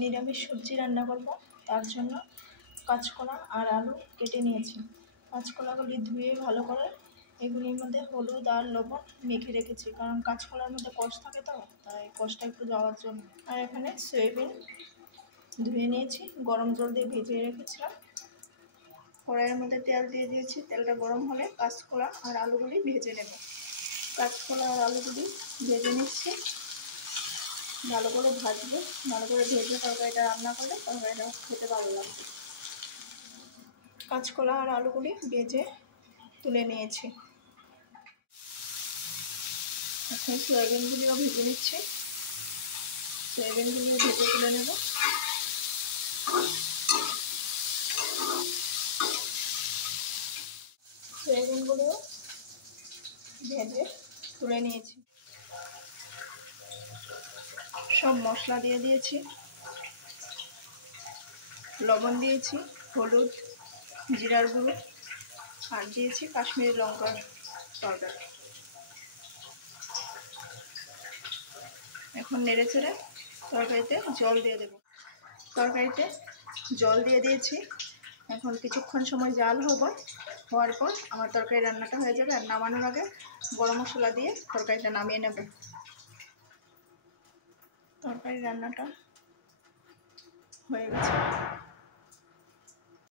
নিরামিষ সবজি রান্না করব, তার জন্য কাঁচকলা আর আলু কেটে নিয়েছি। কাঁচকলাগুলি ধুয়ে ভালো করে এগুলির মধ্যে হলুদ আর লবণ মেখে রেখেছি, কারণ কাঁচকলার মধ্যে কষ থাকে, তো তাই কষটা একটু যাওয়ার জন্য। আর এখানে সয়াবিন ধুয়ে নিয়েছি, গরম জল দিয়ে ভিজিয়ে রেখেছিলাম। কড়াইয়ের মধ্যে তেল দিয়ে দিয়েছি, তেলটা গরম হলে কাঁচকলা আর আলুগুলি ভেজে নেব। কাঁচকলা আর আলুগুলি ভেজে নিচ্ছি, ভালো করে ভাজবো। ভালো করে ভেজে তরকারিটা রান্না করলে তরকারিটা খেতে ভালো লাগবে। কাঁচকলা আর আলুগুলি ভেজে তুলে নিয়েছি। এখন সয়াবিনগুলিও ভেজে নিচ্ছি, সয়াবিনগুলিও ভেজে তুলে নেব। সয়াবিনগুলিও ভেজে তুলে নিয়েছি। সব মশলা দিয়ে দিয়েছি, লবণ দিয়েছি, হলুদ, জিরার গুঁড়ো আর দিয়েছি কাশ্মীরি লঙ্কার পাউডার। এখন নেড়ে চেড়ে তরকারিতে জল দিয়ে দেব। তরকারিতে জল দিয়ে দিয়েছি, এখন কিছুক্ষণ সময় জাল হওয়ার পর আমার তরকারি রান্নাটা হয়ে যাবে। আর নামানোর আগে গরম মশলা দিয়ে তরকারিটা নামিয়ে নেব। তরকারি রান্নাটা হয়ে গেছে।